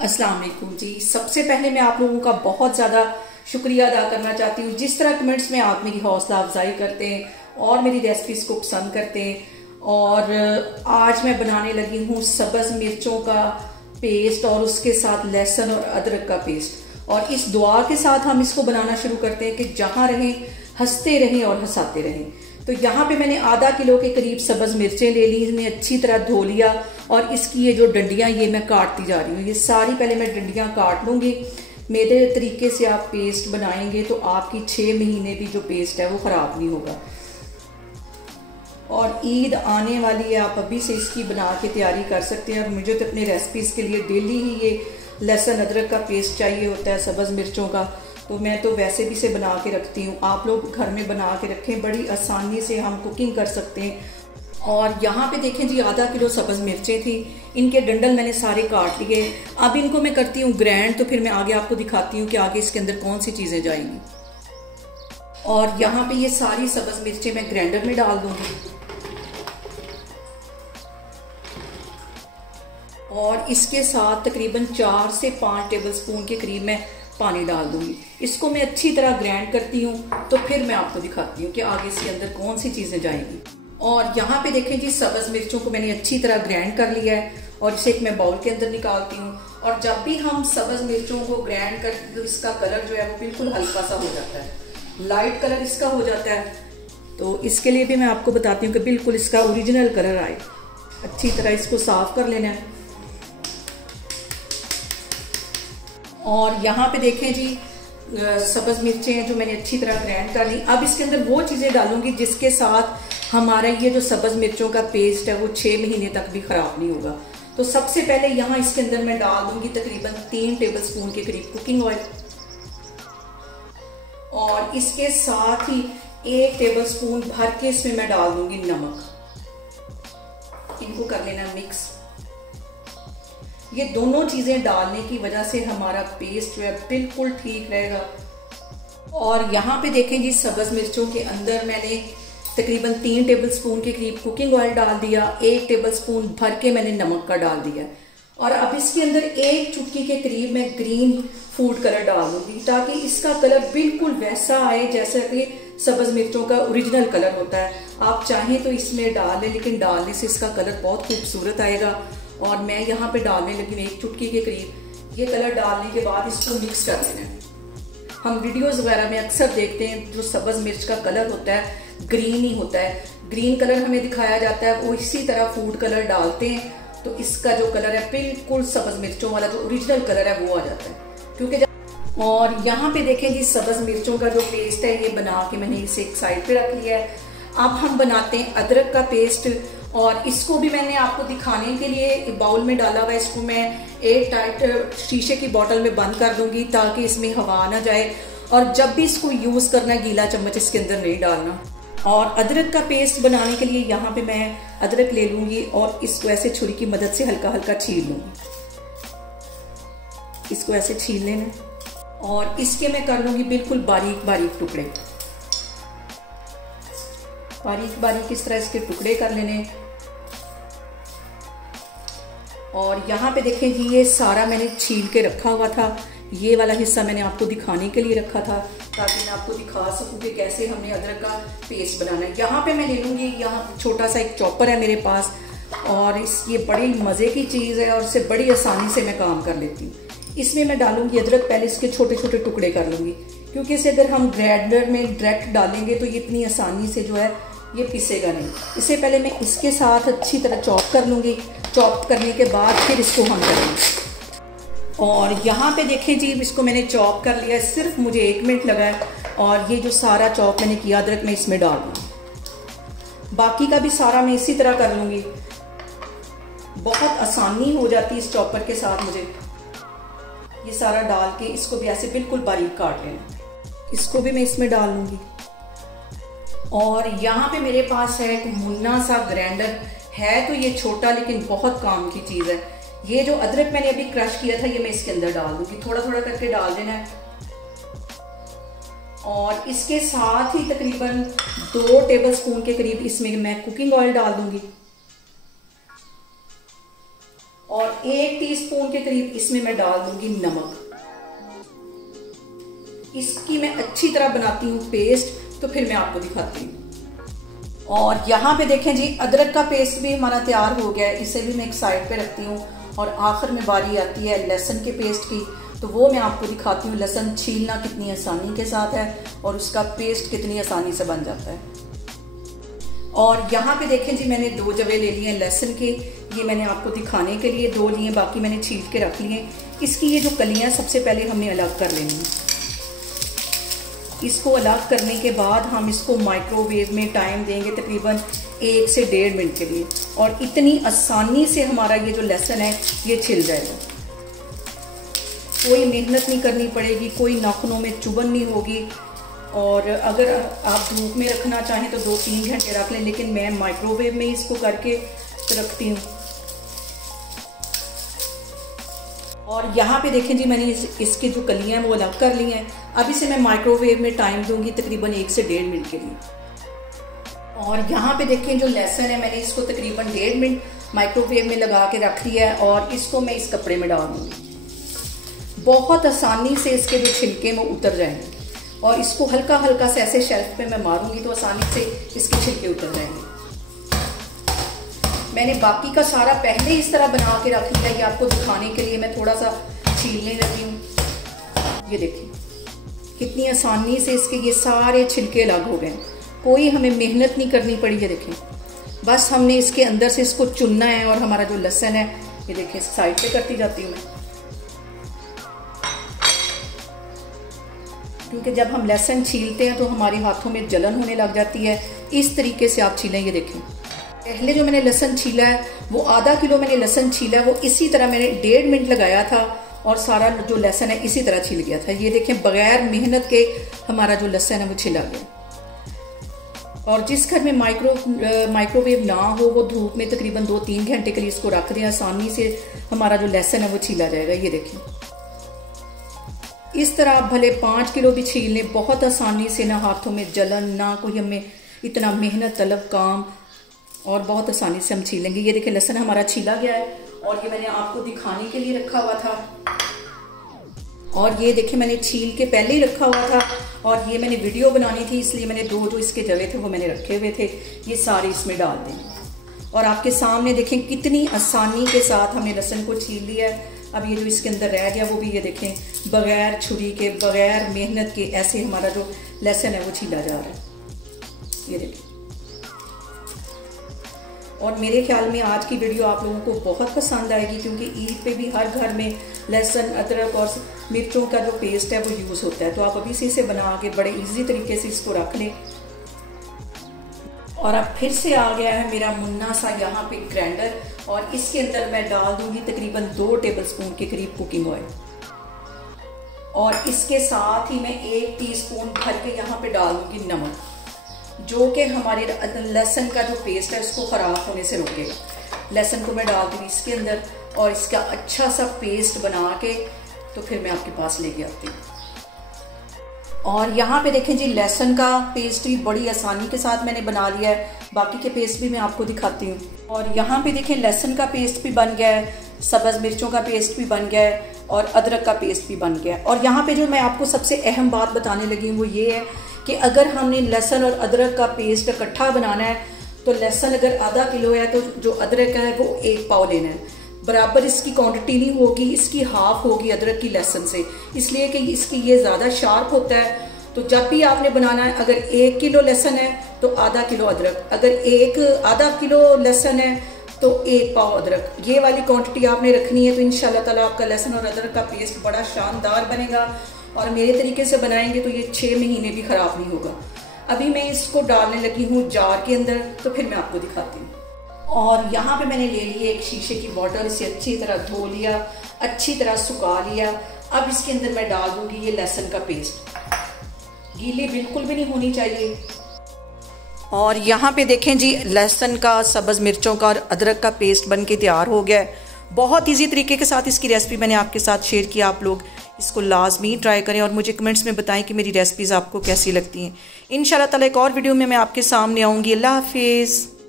अस्सलाम वालेकुम जी। सबसे पहले मैं आप लोगों का बहुत ज़्यादा शुक्रिया अदा करना चाहती हूँ। जिस तरह कमेंट्स में आप मेरी हौसला अफजाई करते हैं और मेरी रेसिपीज़ को पसंद करते हैं। और आज मैं बनाने लगी हूँ सब्ज़ मिर्चों का पेस्ट और उसके साथ लहसुन और अदरक का पेस्ट। और इस दुआ के साथ हम इसको बनाना शुरू करते हैं कि जहाँ रहें हंसते रहें और हंसाते रहें। तो यहाँ पे मैंने आधा किलो के करीब सब्ज़ मिर्चें ले ली, इन्हें अच्छी तरह धो लिया और इसकी ये जो डंडियाँ ये मैं काटती जा रही हूँ। ये सारी पहले मैं डंडियाँ काट लूँगी। मेरे तरीके से आप पेस्ट बनाएंगे तो आपकी 6 महीने भी जो पेस्ट है वो ख़राब नहीं होगा। और ईद आने वाली है, आप अभी से इसकी बना के तैयारी कर सकते हैं। और मुझे तो अपने रेसिपीज़ के लिए डेली ही ये लहसुन अदरक का पेस्ट चाहिए होता है सब्ज़ मिर्चों का, तो मैं तो वैसे भी से बना के रखती हूँ। आप लोग घर में बना के रखें, बड़ी आसानी से हम कुकिंग कर सकते हैं। और यहाँ पे देखें जी, आधा किलो सब्ज़ मिर्चें थी, इनके डंडल मैंने सारे काट लिए। अब इनको मैं करती हूँ ग्राइंड, तो फिर मैं आगे आपको दिखाती हूँ कि आगे इसके अंदर कौन सी चीज़ें जाएंगी। और यहाँ पे ये सारी सब्ज़ मिर्चें मैं ग्राइंडर में डाल दूँगी और इसके साथ तकरीबन 4 से 5 टेबलस्पून के करीब मैं पानी डाल दूंगी। इसको मैं अच्छी तरह ग्राइंड करती हूँ, तो फिर मैं आपको दिखाती हूँ कि आगे इसके अंदर कौन सी चीज़ें जाएंगी। और यहाँ पे देखें जी, सब्ज़ मिर्चों को मैंने अच्छी तरह ग्राइंड कर लिया है और इसे एक मैं बाउल के अंदर निकालती हूँ। और जब भी हम सब्ज़ मिर्चों को ग्राइंड करते हैं तो इसका कलर जो है वो बिल्कुल हल्का सा हो जाता है, लाइट कलर इसका हो जाता है। तो इसके लिए भी मैं आपको बताती हूँ कि बिल्कुल इसका ओरिजिनल कलर आए। अच्छी तरह इसको साफ कर लेना है। और यहाँ पे देखें जी, सब्ज़ मिर्चें हैं जो मैंने अच्छी तरह ग्राइंड कर ली। अब इसके अंदर वो चीज़ें डालूंगी जिसके साथ हमारा ये जो सब्ज़ मिर्चों का पेस्ट है वो 6 महीने तक भी ख़राब नहीं होगा। तो सबसे पहले यहाँ इसके अंदर मैं डाल दूंगी तकरीबन 3 टेबलस्पून के करीब कुकिंग ऑयल। और इसके साथ ही 1 टेबलस्पून भर के इसमें मैं डाल दूंगी नमक। इनको कर लेना मिक्स। ये दोनों चीज़ें डालने की वजह से हमारा पेस्ट जो है बिल्कुल ठीक रहेगा। और यहाँ पे देखें जी, सब्ज़ मिर्चों के अंदर मैंने तकरीबन 3 टेबलस्पून के करीब कुकिंग ऑयल डाल दिया, 1 टेबलस्पून भर के मैंने नमक का डाल दिया। और अब इसके अंदर 1 चुटकी के करीब मैं ग्रीन फूड कलर डाल दूंगी, ताकि इसका कलर बिल्कुल वैसा आए जैसा कि सब्ज़ मिर्चों का ओरिजिनल कलर होता है। आप चाहें तो इसमें डाल लें, लेकिन डालने से इसका कलर बहुत खूबसूरत आएगा। और मैं यहाँ पे डालने लगी हूँ 1 चुटकी के करीब। ये कलर डालने के बाद इसको मिक्स कर लेना है। हम वीडियोस वगैरह में अक्सर देखते हैं जो सब्ज़ मिर्च का कलर होता है ग्रीन ही होता है, ग्रीन कलर हमें दिखाया जाता है, वो इसी तरह फूड कलर डालते हैं तो इसका जो कलर है बिल्कुल सब्ज़ मिर्चों वाला जो ओरिजिनल कलर है वो आ जाता है। क्योंकि और यहाँ पे देखें जी, सब्ज़ मिर्चों का जो पेस्ट है ये बना के मैंने इसे एक साइड पे रख लिया है। अब हम बनाते हैं अदरक का पेस्ट। और इसको भी मैंने आपको दिखाने के लिए बाउल में डाला हुआ है। इसको मैं एयर टाइट शीशे की बोतल में बंद कर दूंगी ताकि इसमें हवा ना जाए। और जब भी इसको यूज़ करना है गीला चम्मच इसके अंदर नहीं डालना। और अदरक का पेस्ट बनाने के लिए यहाँ पे मैं अदरक ले लूँगी और इसको ऐसे छुरी की मदद से हल्का हल्का छील लूँगी। इसको ऐसे छील लेना और इसके मैं कर लूँगी बिल्कुल बारीक बारीक टुकड़े। बारीक बारीक इस तरह इसके टुकड़े कर लेने। और यहाँ पे देखें जी, ये सारा मैंने छील के रखा हुआ था। ये वाला हिस्सा मैंने आपको दिखाने के लिए रखा था ताकि मैं आपको दिखा सकूं कि कैसे हमने अदरक का पेस्ट बनाना है। यहाँ पे मैं ले लूँगी, यहाँ छोटा सा एक चॉपर है मेरे पास और ये बड़ी मज़े की चीज़ है और इससे बड़ी आसानी से मैं काम कर लेती हूँ। इसमें मैं डालूँगी अदरक, पहले इसके छोटे छोटे टुकड़े कर लूँगी क्योंकि इसे अगर हम ग्राइंडर में डायरेक्ट डालेंगे तो ये इतनी आसानी से जो है ये पिसेगा नहीं। इससे पहले मैं इसके साथ अच्छी तरह चॉप कर लूँगी। चॉप करने के बाद फिर इसको हम करेंगे। और यहाँ पे देखें जी, इसको मैंने चॉप कर लिया है, सिर्फ मुझे 1 मिनट लगा है। और ये जो सारा चॉप मैंने किया अदरक मैं इसमें डाल दूँगी। बाकी का भी सारा मैं इसी तरह कर लूँगी। बहुत आसानी हो जाती है इस चॉपर के साथ मुझे। ये सारा डाल के इसको भी ऐसे बिल्कुल बारीक काट लेना। इसको भी मैं इसमें डाल लूँगी। और यहाँ पे मेरे पास है एक मुन्ना सा ग्राइंडर है, तो ये छोटा लेकिन बहुत काम की चीज़ है। ये जो अदरक मैंने अभी क्रश किया था ये मैं इसके अंदर डाल दूंगी, थोड़ा थोड़ा करके डाल देना है। और इसके साथ ही तकरीबन 2 टेबलस्पून के करीब इसमें मैं कुकिंग ऑयल डाल दूंगी। और 1 टीस्पून के करीब इसमें मैं डाल दूंगी नमक। इसकी मैं अच्छी तरह बनाती हूँ पेस्ट, तो फिर मैं आपको दिखाती हूँ। और यहाँ पे देखें जी, अदरक का पेस्ट भी हमारा तैयार हो गया है। इसे भी मैं एक साइड पे रखती हूँ और आखिर में बारी आती है लहसुन के पेस्ट की, तो वो मैं आपको दिखाती हूँ। लहसुन छीलना कितनी आसानी के साथ है और उसका पेस्ट कितनी आसानी से बन जाता है। और यहाँ पे देखें जी, मैंने 2 जवे ले लिए हैं लहसुन के। ये मैंने आपको दिखाने के लिए 2 लिए, बाकी मैंने छील के रख लिए। इसकी ये जो कलियाँ सबसे पहले हमने अलग कर लेनी है। इसको अलग करने के बाद हम इसको माइक्रोवेव में टाइम देंगे तकरीबन 1 से 1.5 मिनट के लिए, और इतनी आसानी से हमारा ये जो लहसुन है ये छिल जाएगा। कोई मेहनत नहीं करनी पड़ेगी, कोई नाखूनों में चुभन नहीं होगी। और अगर आप धूप में रखना चाहें तो 2-3 घंटे रख लें, लेकिन मैं माइक्रोवेव में इसको करके रखती हूँ। और यहाँ पे देखें जी, मैंने इसके जो कलियाँ हैं वो अलग कर ली हैं। अब इसे मैं माइक्रोवेव में टाइम दूंगी तकरीबन 1 से 1.5 मिनट के लिए। और यहाँ पे देखें जो लहसुन है, मैंने इसको तकरीबन 1.5 मिनट माइक्रोवेव में लगा के रख लिया है, और इसको मैं इस कपड़े में डाल दूँगी। बहुत आसानी से इसके जो छिलके वो उतर जाएंगे, और इसको हल्का हल्का से ऐसे शेल्फ पे मैं मारूंगी तो आसानी से इसके छिलके उतर जाएंगे। मैंने बाकी का सारा पहले इस तरह बना के रख लिया, ये आपको दिखाने के लिए मैं थोड़ा सा छीलने लगी हूँ। ये देखिए कितनी आसानी से इसके ये सारे छिलके अलग हो गए, कोई हमें मेहनत नहीं करनी पड़ी। ये देखें, बस हमने इसके अंदर से इसको चुनना है। और हमारा जो लहसुन है, ये देखिए साइड पे करती जाती हूँ मैं, क्योंकि जब हम लहसुन छीलते हैं तो हमारे हाथों में जलन होने लग जाती है। इस तरीके से आप छीलें। ये देखें, पहले जो मैंने लहसुन छीला है वो आधा किलो मैंने लहसुन छीला है, वो इसी तरह मैंने 1.5 मिनट लगाया था और सारा जो लहसुन है इसी तरह छिल गया था। ये देखें, बगैर मेहनत के हमारा जो लहसुन है वो छिला गया। और जिस घर में माइक्रोवेव ना हो वो धूप में तकरीबन 2-3 घंटे के लिए इसको रख दें, आसानी से हमारा जो लहसुन है वो छिला जाएगा। ये देखें, इस तरह आप भले 5 किलो भी छील लें, बहुत आसानी से, ना हाथों में जलन, ना कोई हमें इतना मेहनत तलब काम, और बहुत आसानी से हम छीलेंगे। ये देखिए लहसुन हमारा छीला गया है, और ये मैंने आपको दिखाने के लिए रखा हुआ था। और ये देखिए मैंने छील के पहले ही रखा हुआ था, और ये मैंने वीडियो बनानी थी इसलिए मैंने 2 जो इसके जवे थे वो मैंने रखे हुए थे। ये सारे इसमें डाल दें, और आपके सामने देखें कितनी आसानी के साथ हमने लहसुन को छील लिया है। अब ये जो इसके अंदर रह गया वो भी ये देखें, बगैर छुरी के, बगैर मेहनत के, ऐसे हमारा जो लहसुन है वो छीला जा रहा है। ये देखें। और मेरे ख्याल में आज की वीडियो आप लोगों को बहुत पसंद आएगी, क्योंकि ईद पे भी हर घर में लहसुन, अदरक और मिर्चों का जो पेस्ट है वो यूज़ होता है। तो आप अभी से इसे बना के बड़े इजी तरीके से इसको रख लें। और अब फिर से आ गया है मेरा मुन्ना सा यहाँ पे ग्राइंडर, और इसके अंदर मैं डाल दूंगी तकरीबन 2 टेबलस्पून के करीब कुकिंग ऑयल, और इसके साथ ही मैं 1 टीस्पून भर के यहाँ पे डाल दूंगी नमक, जो कि हमारे लहसुन का जो पेस्ट है उसको ख़राब होने से रोकेगा। लहसुन को मैं डाल दूंगी इसके अंदर, और इसका अच्छा सा पेस्ट बना के तो फिर मैं आपके पास लेके आती हूँ। और यहाँ पे देखें जी, लहसुन का पेस्ट भी बड़ी आसानी के साथ मैंने बना लिया है। बाकी के पेस्ट भी मैं आपको दिखाती हूँ। और यहाँ पे देखें लहसुन का पेस्ट भी बन गया है, सब्ज़ मिर्चों का पेस्ट भी बन गया है, और अदरक का पेस्ट भी बन गया है। और यहाँ पे जो मैं आपको सबसे अहम बात बताने लगी हूँ वो ये है कि अगर हमने लहसुन और अदरक का पेस्ट इकट्ठा बनाना है तो लहसुन अगर आधा किलो है तो जो अदरक है वो 1 पाव लेना है। बराबर इसकी क्वांटिटी नहीं होगी, इसकी हाफ होगी अदरक की लहसुन से, इसलिए कि इसकी ये ज़्यादा शार्प होता है। तो जब भी आपने बनाना है, अगर 1 किलो लहसुन है तो आधा किलो अदरक, अगर आधा किलो लहसुन है तो 1 पाव अदरक, ये वाली क्वांटिटी आपने रखनी है। तो इंशाल्लाह ताला आपका लहसुन और अदरक का पेस्ट बड़ा शानदार बनेगा, और मेरे तरीके से बनाएंगे तो ये 6 महीने भी ख़राब नहीं होगा। अभी मैं इसको डालने लगी हूँ जार के अंदर, तो फिर मैं आपको दिखाती हूँ। और यहाँ पे मैंने ले ली एक शीशे की बॉटल, इसे अच्छी तरह धो लिया, अच्छी तरह सुखा लिया। अब इसके अंदर मैं डाल दूंगी ये लहसुन का पेस्ट, गीली बिल्कुल भी नहीं होनी चाहिए। और यहाँ पे देखें जी, लहसुन का, सब्ज़ मिर्चों का और अदरक का पेस्ट बन के तैयार हो गया है। बहुत इजी तरीके के साथ इसकी रेसिपी मैंने आपके साथ शेयर की। आप लोग इसको लाजमी ट्राई करें और मुझे कमेंट्स में बताएं कि मेरी रेसिपीज़ आपको कैसी लगती हैं। इंशाल्लाह ताला एक और वीडियो में मैं आपके सामने आऊँगी। अल्लाह हाफिज़।